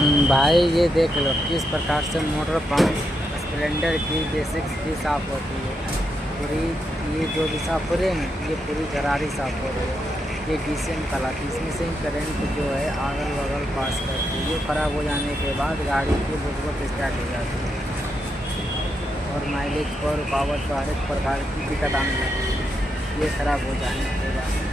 भाई ये देख लो किस प्रकार से मोटर पंप स्प्लेंडर की बेसिक्स की साफ़ होती है पूरी। ये जो भी साफ़ हो रही है ना, ये पूरी गरारी साफ़ हो रही है। ये डीसीएम कहलाती है। इसमें से ही करंट जो है अगल बगल पास करती है। ये ख़राब हो जाने के बाद गाड़ी की बुझबुझ स्टार्ट हो जाती है और माइलेज और पावर तो हर एक प्रकार की दिक्कत आने लगती है ये ख़राब हो जाने के बाद।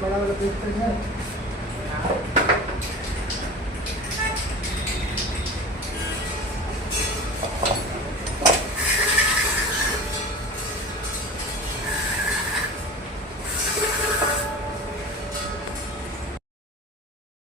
बड़ा वाला